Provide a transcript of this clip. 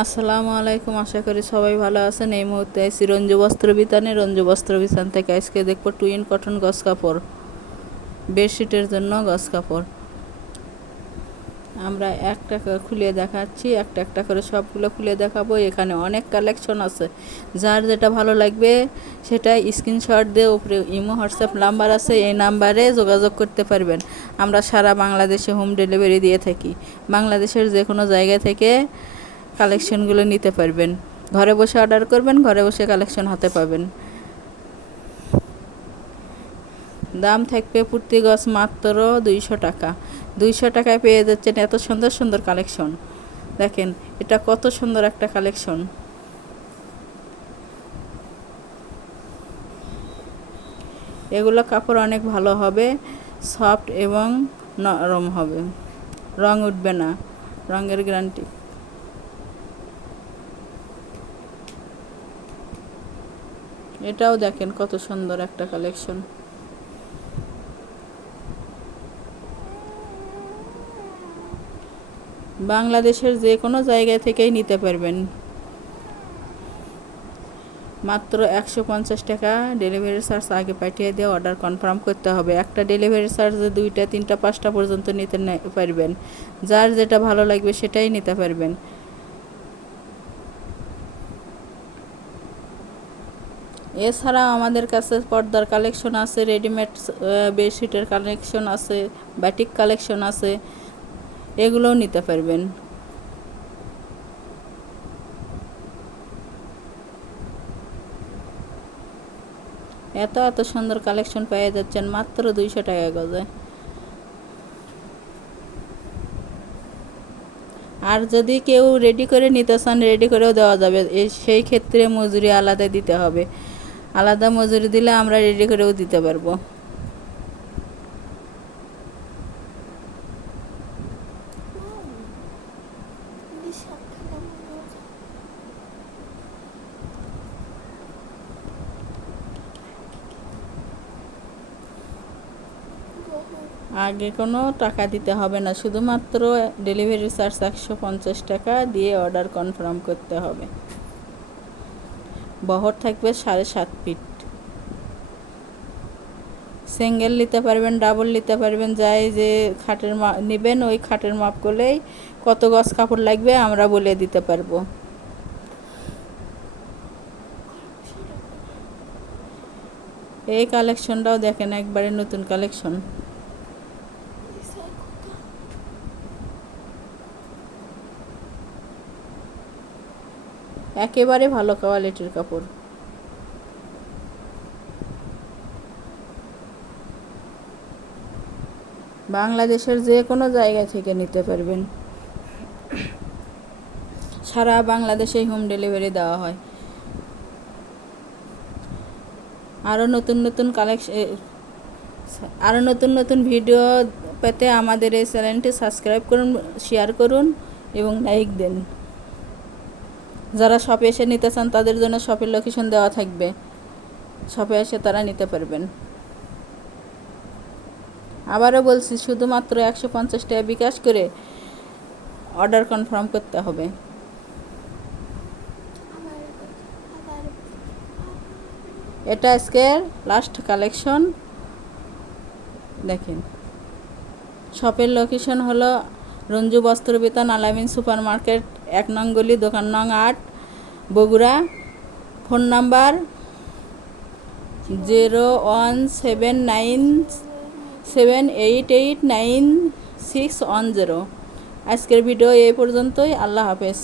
আসসালামু আলাইকুম, আশা করি সবাই ভালো আছেন। এই মুহূর্তে আইসি রঞ্জু বস্ত্র বিতানে। রঞ্জু বস্ত্র বিতান থেকে আজকে দেখব টুইন কটন গস কাপড়, বেডশিটের জন্য গস কাপড়। আমরা একটা খুলে দেখাচ্ছি, একটা একটা করে সবগুলো খুলে দেখাবো। এখানে অনেক কালেকশন আছে। যার যেটা ভালো লাগবে, সেটা স্ক্রিনশট দিয়ে উপরে ইমো, হোয়াটসঅ্যাপ নাম্বার আছে। এই নাম্বারে যোগাযোগ করতে পারবেন। আমরা সারা বাংলাদেশে হোম ডেলিভারি দিয়ে থাকি। বাংলাদেশের যে কোনো জায়গা থেকে কালেকশনগুলো নিতে পারবেন। ঘরে বসে অর্ডার করবেন, ঘরে বসে কালেকশন হাতে পাবেন। দাম থাকবে প্রতি গছ মাত্র দুইশো টাকা। দুইশো টাকায় পেয়ে যাচ্ছেন এত সুন্দর সুন্দর কালেকশন। দেখেন, এটা কত সুন্দর একটা কালেকশন। এগুলো কাপড় অনেক ভালো হবে, সফট এবং নরম হবে। রং উঠবে না। রঙের গ্যারান্টি এটাও দেখেন কত সুন্দর একটা কালেকশন বাংলাদেশের যে কোনো জায়গা থেকেই নিতে পারবেন। মাত্র একশো পঞ্চাশ টাকা ডেলিভারি চার্জ আগে পাঠিয়ে দিয়ে অর্ডার কনফার্ম করতে হবে। একটা ডেলিভারি চার্জে দুইটা, তিনটা, পাঁচটা পর্যন্ত নিতে পারবেন। যার যেটা ভালো লাগবে সেটাই নিতে পারবেন। এছাড়াও আমাদের কাছে পর্দার কালেকশন আছে রেডিমেড বেডশিটের কালেকশন আছে ব্যাটিক কালেকশন আছে, এগুলোও নিতে পারবেন। এত এত সুন্দর কালেকশন পেয়ে যাচ্ছেন, মাত্র দুইশো টাকা গজে। আর যদি কেউ রেডি করে নিতে চান রেডি করেও দেওয়া যাবে। সেই ক্ষেত্রে মজুরি আলাদা দিতে হবে। আলাদা মজুরি দিলে আমরা রেডি করেও দিতে পারব। আগে কোনো টাকা দিতে হবে না, শুধুমাত্র ডেলিভারি চার্জ একশো পঞ্চাশ টাকা দিয়ে অর্ডার কনফার্ম করতে হবে। বহর থাকবে সাড়ে সাত ফিট। সিঙ্গেল নিতে পারবেন, ডাবল নিতে পারবেন, যাই যে খাটের মাপ নেবেন ওই খাটের মাপ করলেই কত গজ কাপড় লাগবে আমরা বলে দিতে পারব। এই কালেকশনটাও দেখেন একবারে নতুন কালেকশন একেবারে ভালো কোয়ালিটির কাপড়। বাংলাদেশের যে কোনো জায়গা থেকে নিতে পারবেন। সারা বাংলাদেশে হোম ডেলিভারি দেওয়া হয়। আরও নতুন নতুন কালেকশন আরও নতুন নতুন ভিডিও পেতে আমাদের এই চ্যানেলটি সাবস্ক্রাইব করুন, শেয়ার করুন এবং লাইক দেন। যারা শপে এসে নিতে চান, তাদের জন্য শপের লোকেশন দেওয়া থাকবে। শপে এসে তারা নিতে পারবেন। আবারও বলছি, শুধুমাত্র একশো পঞ্চাশ টাকা বিকাশ করে অর্ডার কনফার্ম করতে হবে। এটা আজকের লাস্ট কালেকশন দেখেন, শপের লোকেশন হলো রঞ্জু বস্ত্র বিতান আলামিন সুপার মার্কেট এক নং গলি, দোকান নং আট, Bogura. Phone number zero one seven nine seven eight eight nine six one zero. আজকের ভিডিও এই পর্যন্তই। আল্লাহ হাফেজ।